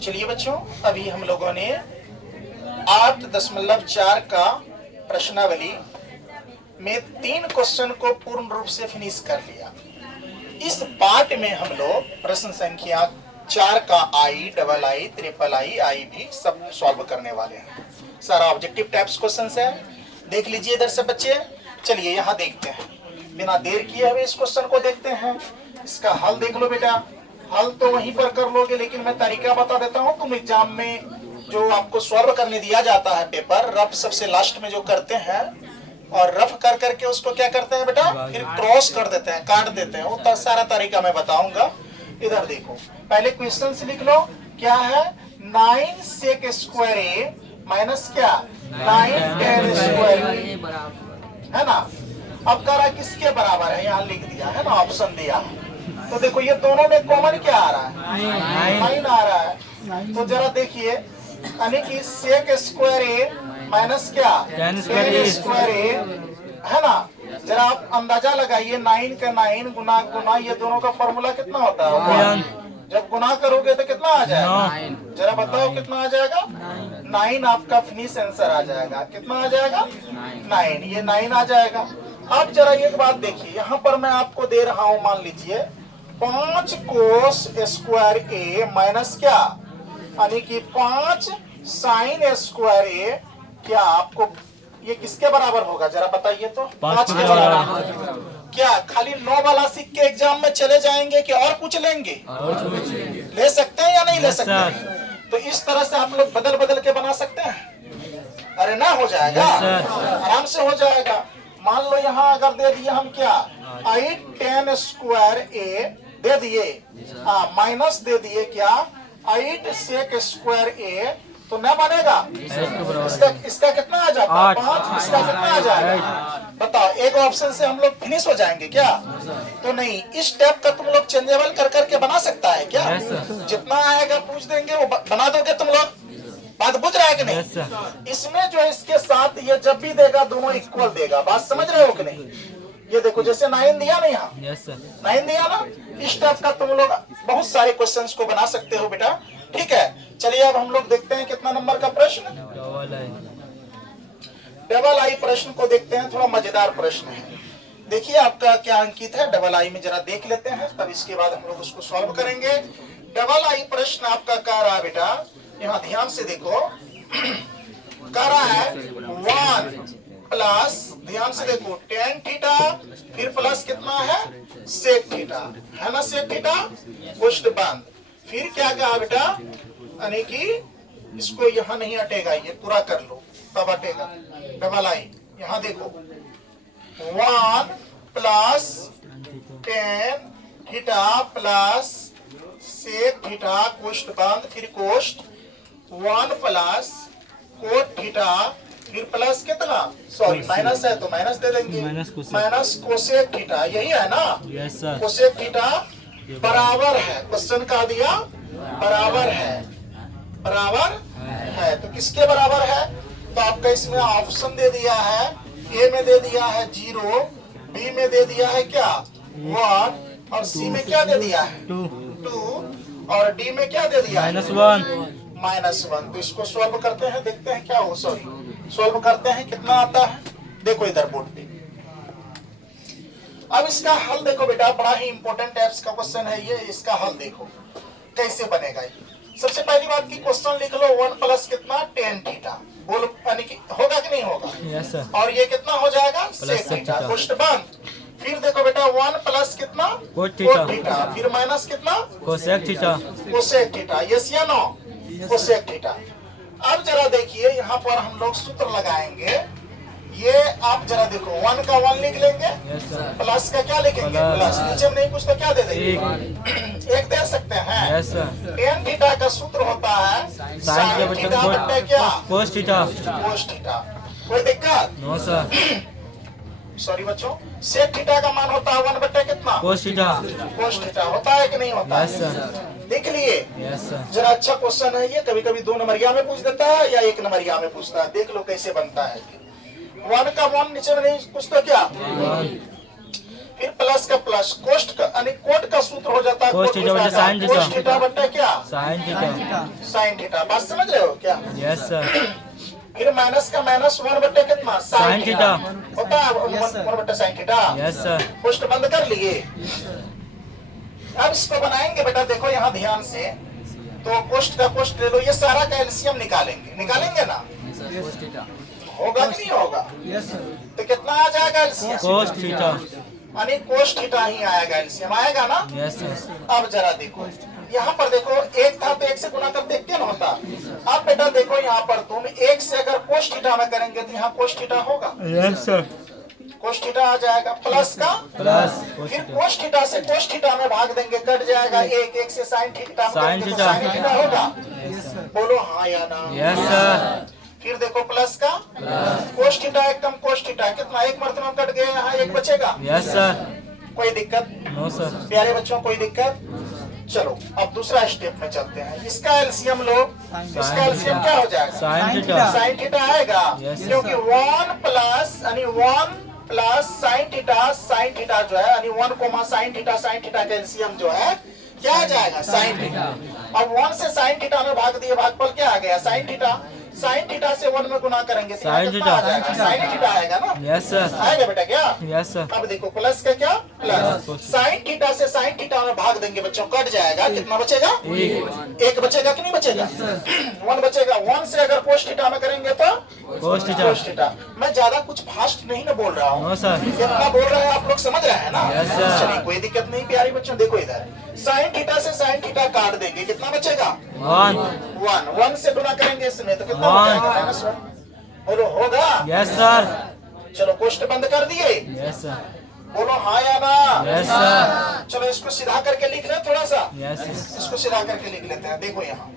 चलिए बच्चों, अभी हम लोगों ने 8.4 का प्रश्नावली में 3 क्वेश्चन को पूर्ण रूप से फिनिश कर लिया। इस पार्ट में हम लोग प्रश्न संख्या 4 का आई, डबल आई, ट्रिपल आई, आई भी सब सॉल्व करने वाले हैं। सारा ऑब्जेक्टिव टाइप्स क्वेश्चन है, देख लीजिए इधर से बच्चे। चलिए यहाँ देखते हैं, बिना देर किए हुए इस क्वेश्चन को देखते हैं। इसका हल देख लो बेटा, हल तो वहीं पर कर लोगे, लेकिन मैं तरीका बता देता हूँ। तुम एग्जाम में जो आपको सॉल्व करने दिया जाता है पेपर, रफ सबसे लास्ट में जो करते हैं, और रफ कर करके उसको क्या करते हैं बेटा, फिर क्रॉस कर देते हैं, काट देते हैं। वो सारा तरीका मैं बताऊंगा। इधर देखो, पहले क्वेश्चन से लिख लो, क्या है 9 sec स्क्वायर ए माइनस क्या 9 tan स्क्वायर है ना। अब कह रहा है किसके बराबर है, यहाँ लिख दिया है ना, ऑप्शन दिया है। तो देखो ये दोनों में कॉमन क्या आ रहा है, 9 आ रहा है। तो जरा देखिए, यानी कि sec स्क्वायर ए माइनस क्या tan स्क्वायर ए है ना। जरा आप अंदाजा लगाइए, 9 का 9 गुना गुना, ये दोनों का फॉर्मूला कितना होता है। जब गुना करोगे तो कितना आ जाएगा, जरा बताओ कितना आ जाएगा। 9 आपका फिनिश आंसर आ जाएगा। कितना आ जाएगा 9, ये 9 आ जाएगा। अब जरा एक बात देखिए, यहाँ पर मैं आपको दे रहा हूँ, मान लीजिए 5 कोस स्क्वायर ए माइनस क्या, यानी कि 5 साइन स्क्वायर ए, क्या आपको ये किसके बराबर होगा, जरा बताइए तो। 5 के बराबर। क्या खाली 9 वाला सीख के एग्जाम में चले जाएंगे कि और कुछ लेंगे, ले सकते हैं या नहीं ले सकते। तो इस तरह से हम लोग बदल बदल के बना सकते हैं। अरे ना, हो जाएगा, आराम से हो जाएगा। मान लो यहाँ अगर दे दिए हम क्या 8 tan स्क्वायर ए दे दिए, माइनस दे दिए क्या 8 sec स्क्वायर ए, तो न बनेगा। इसका कितना आ जाता है 5, इसका कितना आ जाएगा बताओ। एक ऑप्शन से हम लोग फिनिश हो जाएंगे क्या, तो नहीं। इस टाइप का तुम लोग चेंजेबल कर करके बना सकता है क्या। जितना आएगा पूछ देंगे, वो बना दोगे तुम लोग। बात बुझ रहा है कि नहीं। इसमें जो इसके साथ ये जब भी देगा दोनों इक्वल देगा। बात समझ रहे हो कि नहीं। ये देखो जैसे 9 दिया ना, यहाँ 9 दिया ना, इस टाइप का तुम लोग बहुत सारे क्वेश्चंस को बना सकते हो बेटा। ठीक है, चलिए अब हम लोग देखते हैं कितना नंबर का प्रश्न, डबल आई प्रश्न को देखते हैं। थोड़ा मजेदार प्रश्न है, देखिए आपका क्या अंकित है डबल आई में, जरा देख लेते हैं, तब इसके बाद हम लोग उसको सॉल्व करेंगे। डबल आई प्रश्न आपका कह रहा है बेटा, यहाँ ध्यान से देखो, कह रहा है 1 प्लस, ध्यान से देखो, tan थीटा, फिर प्लस कितना है sec थीटा, है ना, sec थीटा कुष्ठ बंद। फिर क्या कहा बेटा, यानी कि इसको यहाँ नहीं हटेगा, ये पूरा कर लो तब हटेगा। डबल आई यहाँ देखो, 1 plus tan theta plus sec theta कुष्ठ बंद, फिर कोष्ठ 1 प्लस कोट थीटा, फिर प्लस कितना, सॉरी माइनस है तो माइनस दे देंगे, माइनस कोसेक थीटा, यही है ना। कोसेक थीटा बराबर है, क्वेश्चन का दिया बराबर है, बराबर है। तो किसके बराबर है, तो आपका इसमें ऑप्शन दे दिया है, ए में दे दिया है 0, बी में दे दिया है क्या 1, और सी में क्या दे दिया है 2, और डी में क्या दे दिया है -1। तो इसको सॉल्व करते हैं, देखते हैं क्या हो, सॉरी सॉल्व करते हैं कितना आता है। देखो इधर बोर्ड पे, अब इसका हल देखो बेटा, बड़ा ही इंपॉर्टेंट टाइप्स का क्वेश्चन है ये। इसका हल देखो कैसे बनेगा ये। सबसे पहली बात की क्वेश्चन लिख लो, 1 प्लस कितना tan थीटा, बोलो यानी कि होगा कि नहीं होगा। yes, और ये कितना हो जाएगा sec थीटा कुष्ठ बंद। फिर देखो बेटा 1 प्लस कितना कोट थीटा, फिर माइनस कितना cosec theta, cosec theta, yes या नो, कोसेक थीटा। अब जरा देखिए यहाँ पर हम लोग सूत्र लगाएंगे। ये आप जरा देखो, 1 का 1 लिख लेंगे, प्लस का क्या लिखेंगे प्लस, नीचे में नहीं कुछ तो क्या दे देंगे, एक दे सकते हैं। tan थीटा का सूत्र होता है sin थीटा बटे क्या cos थीटा, कोई दिक्कत नो सर। सॉरी बच्चों, sec थीटा का मान होता है 1 बटे कितना cos थीटा होता है कि नहीं होता है, देख लिए। जरा अच्छा क्वेश्चन है ये, कभी कभी 2 नंबरिया में पूछ देता है या 1 नंबरिया में पूछता है, देख लो कैसे बनता है। 1 का 1 नीचे में नहीं कुछ तो क्या, फिर प्लस का प्लस कोष्ट का यानी कोट का सूत्र हो जाता है कोस थीटा बटा साइन थीटा। कोस थीटा बटा क्या साइन थीटा। Sine theta. बात समझ रहे हो क्या? Yes sir. फिर माइनस का माइनस 1 बटे कितना साइन थीटा। होता है 1 बटे साइन थीटा। Yes sir. कोष्ट बंद कर लिए। अब इसको बनाएंगे बेटा, देखो यहाँ ध्यान से। तो कोष्ट का कोष्ट ले लो, ये सारा का एलसीएम निकालेंगे ना? होगा कि नहीं होगा? तो कितना आ जाएगा एलसीएम? Cos theta. यानी कोस थीटा ही आएगा, एलसीएम आएगा ना? Yes sir. अब जरा देखो यहाँ पर, देखो एक था तो एक से गुना कर देखते ना होता। अब बेटा देखो यहाँ पर तुम एक से अगर कोस थीटा में करेंगे तो यहाँ कोस थीटा होगा। Yes sir. कोस थीटा आ जाएगा प्लस का प्लस फिर कोस थीटा से कोस थीटा में भाग देंगे, कट जाएगा एक से साइन थीटा में साइन करेंगे तो थीटा। साइन थीटा होगा। बोलो हाँ या ना? Yes sir. फिर देखो प्लस का कोस थीटा एक कम कोस थीटा कितना, एक मर्तबा कट गया, यहाँ एक बचेगा। Yes sir. कोई दिक्कत? No sir. प्यारे बच्चों कोई दिक्कत? चलो अब दूसरा स्टेप में चलते हैं। इसका एलसीएम लो, इसका एलसीएम क्या हो जाएगा? Sign theta. साइन थीटा आएगा, Yes, क्योंकि 1 प्लस यानी 1 प्लस साइन थीटा जो है यानी 1 कोमा साइन थीटा का एलसीएम जो है क्या आ जाएगा? Sign theta. अब 1 से साइन थीटा में भाग दिए, भागफल क्या आ गया? साइन थीटा से 1 में गुना करेंगे तो साइन कितना आ थीटा। जाएगा? साइन थीटा आएगा ना? Yes sir. आएगा बेटा क्या? Yes sir. अब देखो प्लस का क्या? प्लस साइन थीटा से साइन थीटा में भाग देंगे बच्चों, कट जाएगा, कितना बचेगा? एक बचेगा कि नहीं बचेगा? 1 बचेगा। 1 से अगर कोस थीटा में करेंगे तो कोस थीटा। Cos theta. मैं ज्यादा कुछ फास्ट नहीं ना बोल रहा हूँ, नो सर। कितना बोल रहे हैं आप लोग समझ रहे हैं ना? Yes, sir. चलिए कोई दिक्कत नहीं प्यारे बच्चों। देखो इधर साइन थीटा से साइन थीटा काट देंगे, कितना बचेगा? 1 से गुना करेंगे इसमें तो कितना हो जाएगा? -1। बोलो होगा? Yes sir. चलो कोष्ट बंद कर दिए। Yes sir. बोलो हाँ या ना? Yes sir. चलो इसको सीधा करके लिख लें थोड़ा सा। यस। इसको सीधा करके लिख लेते हैं। देखो यहाँ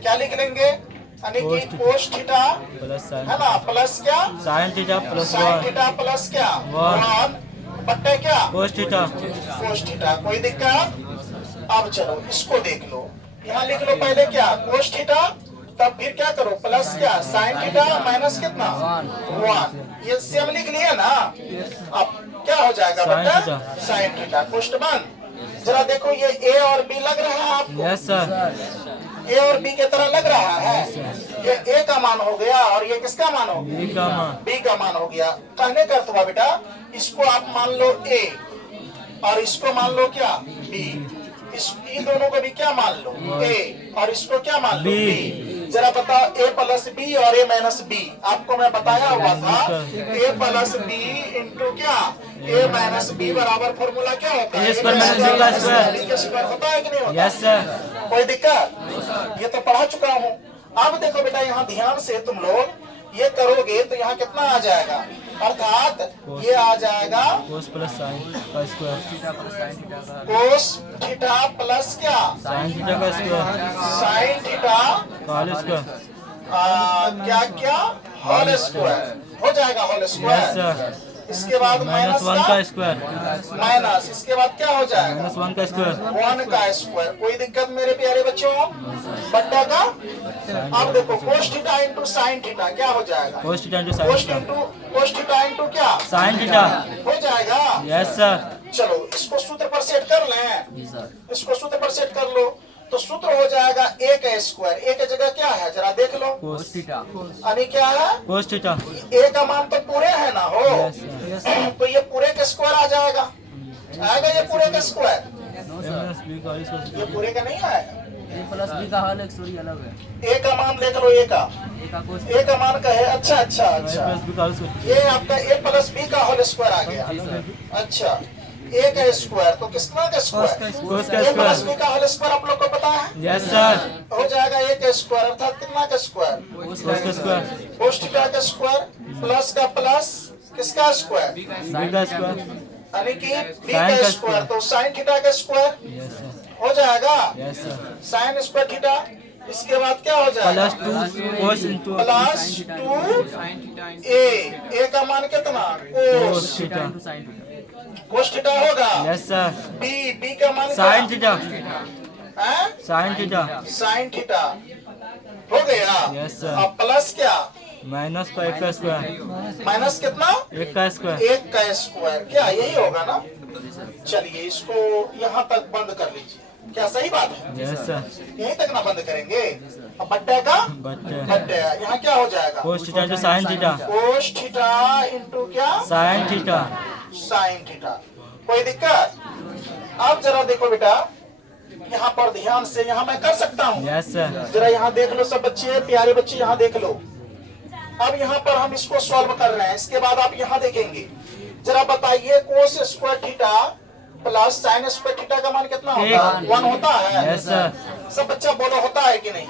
क्या लिख लेंगे, यानी कि कोस थीटा प्लस साइन है ना, प्लस क्या? Sine theta plus sign 1 theta plus क्या? 1 बट्टे क्या? Cos theta. Cos theta. कोई दिक्कत? अब चलो इसको देख लो, यहाँ लिख लो पहले क्या? कोस थीटा, तब फिर क्या करो? प्लस क्या? साइन थीटा माइनस कितना? 1। ये सेम लिख लिए ना? अब क्या हो जाएगा साइन बेटा? थीटा। Sine theta. कोष्ट बंद। जरा देखो ये ए और बी लग रहा है आपको? Yes sir. ए और बी के तरह लग रहा है। ये ए का मान हो गया और ये किसका मान हो गया? बी का मान। बी का मान हो गया। कहने का अर्थ हुआ बेटा, इसको आप मान लो ए और इसको मान लो क्या? बी। इन दोनों को भी क्या मान लो? ए और इसको क्या मान लो? बी। जरा बताओ ए प्लस बी और ए माइनस बी, आपको मैं बताया हुआ था ए प्लस बी इंटू क्या? ए माइनस बी बराबर फॉर्मूला क्या होता है? ए स्क्वायर माइनस बी का स्क्वायर। बी का स्क्वायर होता है कि नहीं होता? Yes sir. कोई दिक्कत? ये तो पढ़ा चुका हूँ। अब देखो बेटा यहाँ ध्यान से तुम लोग ये करोगे तो यहाँ कितना आ जाएगा? अर्थात ये आ जाएगा कोस प्लस साइन का स्क्वायर। कोस थीटा प्लस क्या? साइन थीटा का स्क्वायर। साइन थीटा का स्क्वायर। क्या क्या? होल स्क्वायर हो जाएगा, होल यस स्क्वायर। सर। इसके बाद माइनस 1 का स्क्वायर। माइनस, इसके बाद क्या हो जाएगा? माइनस 1 का स्क्वायर। 1 का स्क्वायर। कोई दिक्कत मेरे प्यारे बच्चों? बट्टा का। अब देखो cos theta into sine theta क्या हो जाएगा? Cos theta into sine theta. Cos theta into क्या? Sine theta. हो जाएगा। Yes sir. चलो इसको सूत्र पर सेट कर लें। इसको सूत्र पर सेट कर लो तो सूत्र हो जाएगा ए का स्क्वायर। ए की जगह क्या है जरा देख लो? Cos theta. यानी क्या है? Cos theta. ए का मान तो पूरे है ना हो? Yes sir. तो ये पूरे का स्क्वायर आ जाएगा। आएगा ये पूरे का स्क्वायर? माइनस बी का स्क्वायर। ये पूरे का नहीं आएगा। ए प्लस बी का हल एक सॉरी अलग है। ए का मान देख लो, ए का कोस ए का मान का है। अच्छा अच्छा ए अच्छा, प्लस बी का स्क्वायर। ये आपका ए प्लस बी का होल स्क्वायर आ गया। अच्छा ए का स्क्वायर तो कितना का स्क्वायर? कोस का ए प्लस बी स्क्वायर। का होल स्क्वायर आप लोग को पता है? Yes sir. हो जाएगा ए का स्क्वायर अर्थात कितना का स्क्वायर? कोस का स्क्वायर। कोस थीटा का स्क्वायर प्लस का प्लस किसका स्क्वायर? बी का स्क्वायर। यानी कि बी साइन का का स्क्वायर तो साइन थीटा का स्क्वायर यस सर। हो जाएगा। Yes sir. Sine square theta. इसके बाद क्या हो जाएगा? प्लस 2 कोस इंटू प्लस 2 ए का मान कितना? कोस कोस। थीटा। कोस थीटा होगा। Yes sir. बी का मान साइन थीटा। है? Sign theta. साइन थीटा हो गया। Yes sir. अब प्लस क्या? माइनस का 1 का स्क्वायर। माइनस कितना? 1 का स्क्वायर। 1 का स्क्वायर। क्या यही होगा ना? चलिए इसको यहाँ तक बंद कर लीजिए। क्या सही बात है? Yes sir. यहीं तक ना बंद करेंगे। अब बट्टे का बट्टे यहाँ क्या हो जाएगा? Cos theta into sine theta. Cos theta into क्या? Sine theta. Sine theta. कोई दिक्कत? अब जरा देखो बेटा, यहाँ पर ध्यान से, यहाँ मैं कर सकता हूँ। Yes sir. जरा यहाँ देख लो सब बच्चे, प्यारे बच्चे यहाँ देख लो। अब यहाँ पर हम इसको सॉल्व कर रहे हैं, इसके बाद आप यहाँ देखेंगे। जरा बताइए cos square theta plus sine square theta का मान कितना होता है? 1 होता है। Yes sir. सब बच्चा बोलो होता है कि नहीं?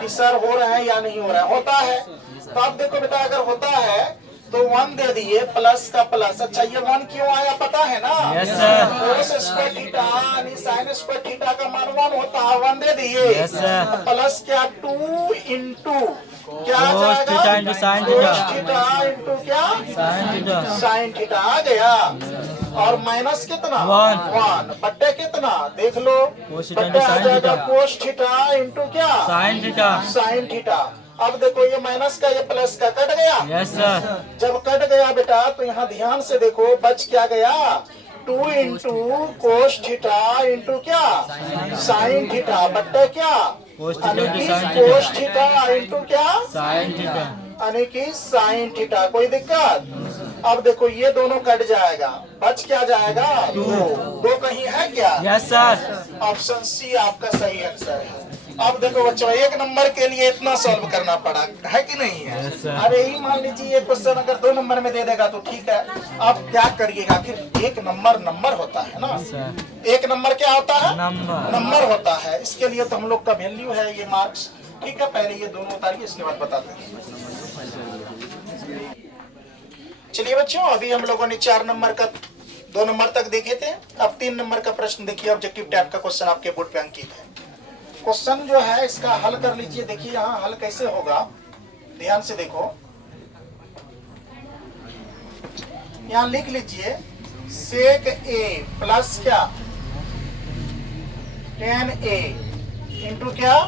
कि सर हो रहा है या नहीं हो रहा है? होता है। तो आप देखो बेटा, अगर होता है तो 1 दे दिए, प्लस का प्लस। अच्छा ये 1 क्यों आया पता है ना? Yes sir. Cos square theta यानी साइन स्क्वायर थीटा का मान 1 होता है, 1 दे दिए। Yes sir. प्लस क्या? 2 इंटू क्या आ कोस जाएगा? Theta into sine theta. Cos theta into क्या? Sine theta. साइन थीटा आ गया। और माइनस कितना? 1 बट्टे कितना? देख लो, कोस थीटा बट्टे इंटू आ साइन जाएगा थीटा। कोस थीटा इंटू क्या? Sine theta. Sine theta. अब देखो ये माइनस का ये प्लस का कट गया। Yes sir. जब कट गया बेटा तो यहाँ ध्यान से देखो, बच क्या गया? 2 इंटू कोस थीटा इंटू क्या? साइन थीटा बट्टे क्या? Cos theta into sine theta. Cos theta into क्या? Sine theta. यानी कि साइन थीटा। कोई दिक्कत? अब देखो ये दोनों कट जाएगा, बच क्या जाएगा? 2 कहीं है क्या? Yes sir. ऑप्शन सी आपका सही आंसर है। अब देखो बच्चों, 1 नंबर के लिए इतना सॉल्व करना पड़ा है कि नहीं है? Yes, sir. अब यही मान लीजिए ये क्वेश्चन अगर 2 नंबर में दे देगा तो ठीक है। अब क्या करिएगा, फिर 1 नंबर होता है ना? सर। 1 नंबर क्या होता है? नंबर। नंबर होता है। इसके लिए तो हम लोग का वैल्यू है ये मार्क्स। ठीक है, पहले ये दोनों उतारिए, इसके बाद बताते हैं। चलिए बच्चों, अभी हम लोगों ने 4 नंबर का 2 नंबर तक देखे थे। अब 3 नंबर का प्रश्न देखिए, ऑब्जेक्टिव टाइप का क्वेश्चन आपके बोर्ड पे अंकित है। क्वेश्चन जो है इसका हल कर लीजिए। देखिए यहाँ हल कैसे होगा, ध्यान से देखो। यहाँ लिख लीजिए सेक ए प्लस क्या? 10a इंटू क्या?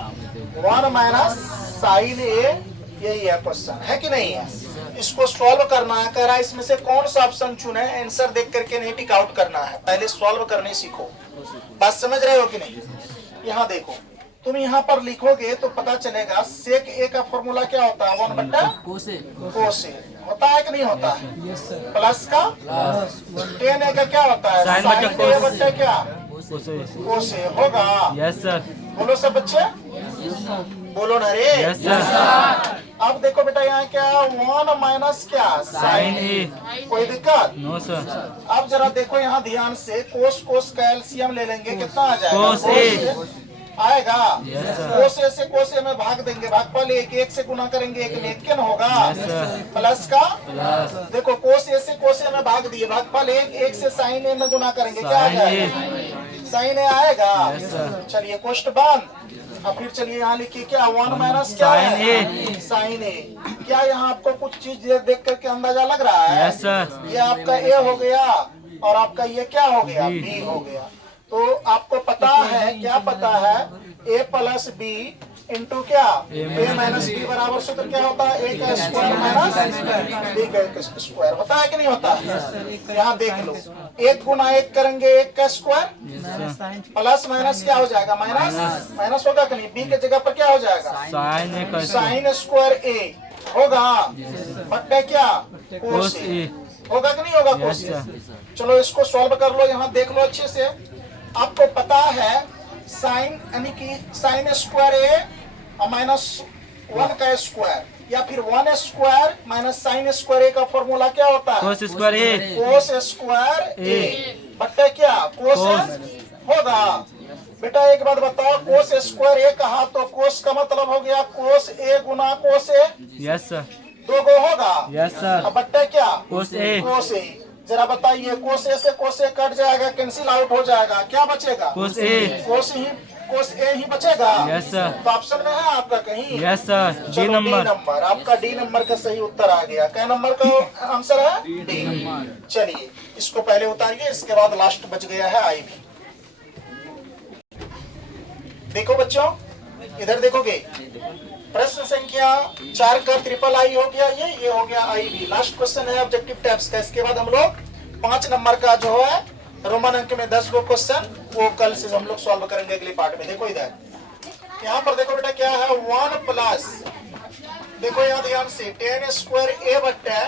1 माइनस साइन ए। यही है क्वेश्चन, है कि नहीं है? इसको सॉल्व करना है। कह रहा है इसमें से कौन सा ऑप्शन चुने, आंसर देख करके नहीं टिक आउट करना है, पहले सॉल्व करने सीखो। बात समझ रहे हो कि नहीं? यहाँ देखो, तुम यहाँ पर लिखोगे तो पता चलेगा सेक ए का फॉर्मूला क्या होता है? 1 बट्टा कोसे कोस ए होता है कि नहीं होता है? प्लस का 10a का क्या होता है? साइन बट्टा साइन ए बट्टा क्या? कोसे। कोस ए होगा। Yes sir. बोलो सब बच्चे, बोलो ना रे। Yes sir. अब देखो बेटा यहाँ क्या? 1 माइनस क्या? Sine A. कोई दिक्कत? No sir. अब जरा देखो यहाँ ध्यान से, कोस का एलसीएम ले लेंगे, कितना आ जाएगा? कोस ए आएगा। Yes, sir. कोसे से कोसे में भाग देंगे, भागफल 1 से गुना करेंगे, 1 में 1 होगा। Yes, sir. प्लस का प्लस देखो कोसे से कोसे में भाग दिए, भागफल 1 से साइन ए में गुना करेंगे, क्या आ साइन जाएगा? ए। साइन ए आएगा। Yes, sir. चलिए कोष्ट बंद। अब फिर चलिए यहाँ लिखिए क्या? 1 माइनस क्या है? साइन ए। साइन ए। क्या यहाँ आपको कुछ चीज देख करके अंदाजा लग रहा है? Yes sir. ये आपका ए हो गया और आपका ये क्या हो गया? B. बी हो गया। तो आपको पता है, क्या पता है? ए प्लस बी इंटू क्या? ए माइनस बी बराबर सूत्र क्या होता है? ए का स्क्वायर माइनस बी का स्क्वायर। होता है कि नहीं होता है? यहाँ देख लो, 1 गुना 1 करेंगे 1 का स्क्वायर, प्लस माइनस क्या हो जाएगा? माइनस माइनस होगा कि नहीं? बी के जगह पर क्या हो जाएगा? साइन ए का साइन स्क्वायर ए होगा बट्टे क्या? कोस ए। होगा कि नहीं होगा? कोस यस ए। चलो इसको सॉल्व कर लो, यहाँ देख लो अच्छे से। आपको पता है साइन यानी कि साइन स्क्वायर ए और माइनस 1 का स्क्वायर या फिर 1 स्क्वायर माइनस साइन स्क्वायर ए का फॉर्मूला क्या होता है? कोस स्क्वायर ए। कोस स्क्वायर ए बट्टे क्या? कोस होगा। बेटा एक बात बताओ, कोस स्क्वायर ए कहा तो कोस का मतलब हो गया कोस ए गुना कोस ए। Yes sir. 2 गो होगा। Yes sir. अब बट्टे क्या? कोस ए। कोस ए। जरा बताइए, कोस ए से कोस ए कट जाएगा, कैंसिल आउट हो जाएगा, क्या बचेगा? कोस ए। कोस ए ही बचेगा। Yes sir. तो ऑप्शन में है आपका कहीं? Yes sir. डी चलो, नंबर। डी नंबर आपका, डी नंबर का सही उत्तर आ गया। क्या नंबर का आंसर है? डी। चलिए इसको पहले उतारिए, इसके बाद लास्ट बच गया है आई भी। देखो बच्चों, इधर देखोगे, प्रश्न संख्या 4 का ट्रिपल आई हो गया, ये हो गया आई भी। लास्ट क्वेश्चन है ऑब्जेक्टिव टाइप्स का। इसके बाद हम लोग 5 नंबर का जो है रोमन अंक में 10 गो क्वेश्चन, वो कल से हम लोग सॉल्व करेंगे अगले पार्ट में। देखो इधर, यहाँ पर देखो बेटा क्या है, 1 प्लस, देखो यहाँ ध्यान से, tan स्क्वायर a बट्टा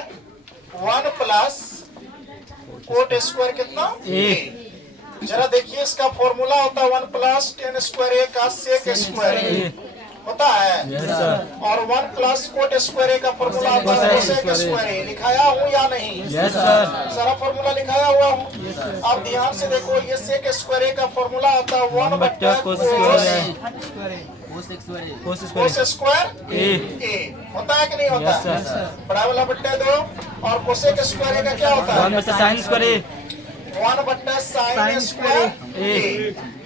1 प्लस कोट स्क्वायर कितना a। जरा देखिए इसका फॉर्मूला होता है 1 प्लस tan स्क्वायर a का सेक स्क्वायर होता है, और 1 प्लस कोट स्क्वायर a का फॉर्मूला होता है कोसेक स्क्वायर a। लिखाया हूँ या नहीं? सारा फॉर्मूला लिखाया हुआ हूँ। अब ध्यान से देखो, ये सेक स्क्वायर a का फॉर्मूला होता है 1 बट्टा कोस स्क्वायर a। होता है कि नहीं होता? बड़ा वाला बट्टा 2, और कोसेक स्क्वायर a का क्या होता है? 1 बट्टा साइन स्क्वायर a।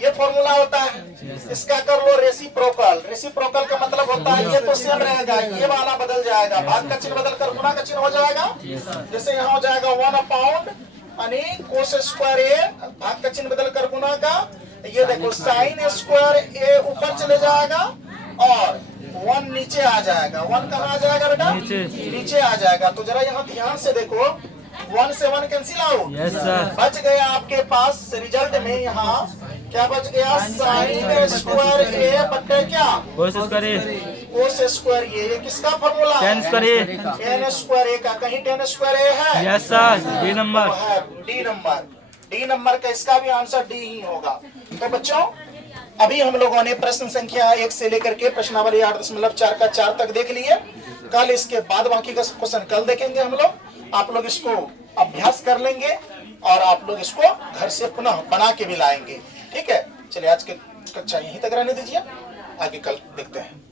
ये फॉर्मूला होता है। इसका कर लो रेसिप्रोकल। रेसिप्रोकल का मतलब होता है ये तो सेम रहेगा, ये वाला बदल जाएगा, भाग का चिन्ह बदल कर गुणा का चिन्ह हो जाएगा। जैसे यहाँ हो जाएगा 1 अपाउंड यानी कोस स्क्वायर a, भाग का चिन्ह बदल कर गुणा का। ये देखो साइन स्क्वायर a ऊपर चले जाएगा और 1 नीचे आ जाएगा। 1 कहाँ आ जाएगा बेटा? नीचे आ जाएगा। तो जरा यहाँ ध्यान से देखो, 1 से 1 कैंसिल आउट, बच गया आपके पास रिजल्ट में यहाँ क्या बच गया? साइन स्क्वायर a बट्टे क्या? Cos square a। ये किसका फॉर्मूला है? tan स्क्वायर a का। कहीं tan स्क्वायर a है? डी नंबर है डी नंबर का, इसका भी आंसर डी ही होगा। तो बच्चों अभी हम लोगों ने प्रश्न संख्या 1 से लेकर के प्रश्नावली 8.4 का 4 तक देख लिए। कल इसके बाद बाकी का क्वेश्चन कल देखेंगे हम लोग। आप लोग इसको अभ्यास कर लेंगे और आप लोग इसको घर से पुनः बना के भी लाएंगे। ठीक है, चलिए आज की कक्षा यहीं तक रहने दीजिए, आगे कल देखते हैं।